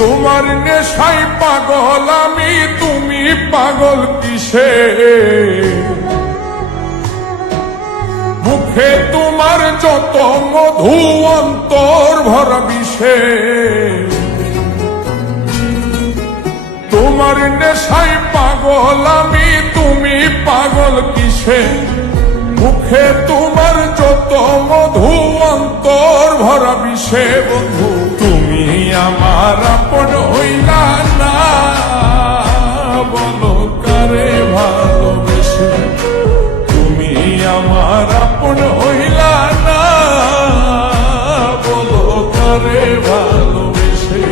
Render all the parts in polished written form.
তোমার নেশাই পাগল আমি, তুমি পাগল কিসে? মুখে তোমার যত মধু অন্তর ভরা বিষে। তোমার নেশাই পাগল আমি, তুমি পাগল কিসে? মুখে তোমার যত মধু অন্তর ভরা বিষে। বন্ধু তুমি আমার আপন হইলা না, বলো কারে ভালোবেসে? তুমি আমার আপন হইলা না, বলো কারে ভালোবেসে?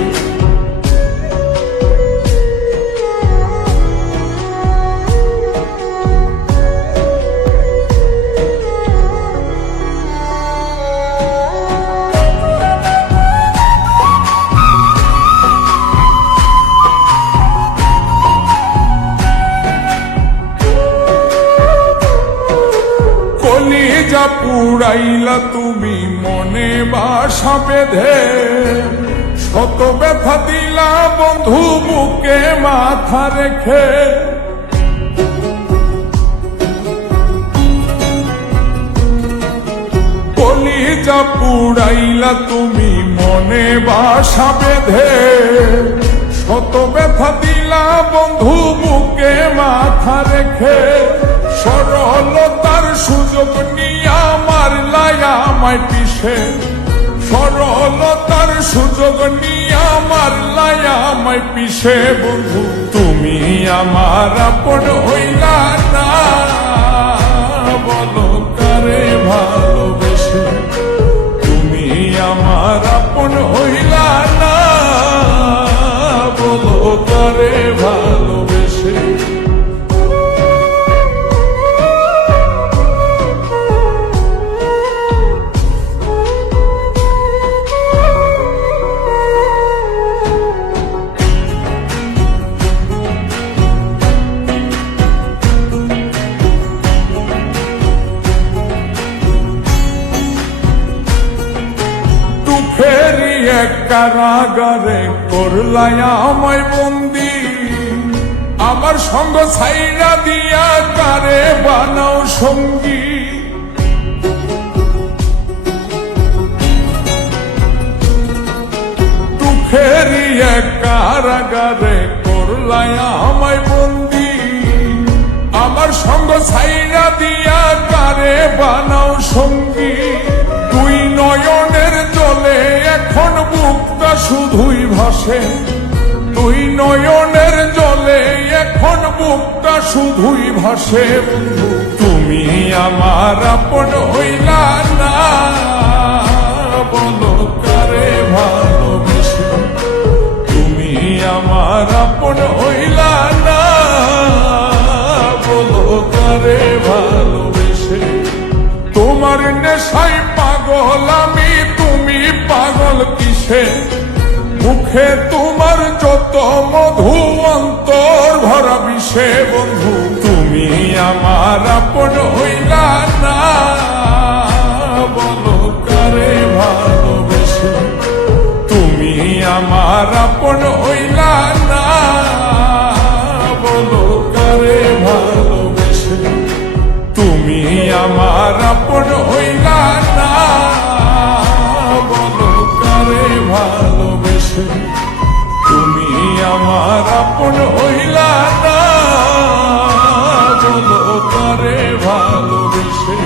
কলিজা পুড়াইলা তুমি মনে বাসা বেঁধে, শত ব্যথা দিলা বন্ধু বুকে মাথা রেখে। কলিজা পুড়াইলা তুমি মনে বাসা বেঁধে, শত ব্যথা দিলা বন্ধু বুকে মাথা রেখে। সরলতার সুযোগ নিয়া মারলাই আমায় পিছে, সরলতার সুযোগ নিয়া মারলাই আমায় পিছে। বন্ধু তুমি আমার আপন হইলা না, বলো কারে ভালোবেসে? তুমি আমার আপন হইলা না, বলো কারে ভালোবেসে? ফেরি এক কারাগারে করলাই আমায় বন্দি, আমার সঙ্গ ছাইরা দিয়া কারে বানাও সঙ্গী। ফেরি এক কারাগারে করলাই আমায় বন্দি, আমার সঙ্গ ছাইরা দিয়া কারে বানাও সঙ্গী। দুই নয়নের জলে এখন বুকটা শুধুই ভাসে, দুই নয়নের জলে এখন বুকটা শুধুই ভাসে। বন্ধু তুমি আমার আপন হইলা না, বলো কারে ভালোবেসে? তুমি আমার আপন হইলা না, বলো কারে ভালোবেসে? তোমার নেশাই পাগল আমি, তুমি পাগল কিসে? মুখে তোমার যত মধু অন্তর ভরা বিষে। বন্ধু তুমি আমার আপন হইলা না, বলো কারে ভালোবেসে? তুমি আমার আপন হইলা না, বলো কারে ভালোবেসে? তুমি আমার আপন হইলা না, বলো কারে ভালোবেসে? তুমি আমার আপন হইলা না, বলো কারে ভালোবেসে?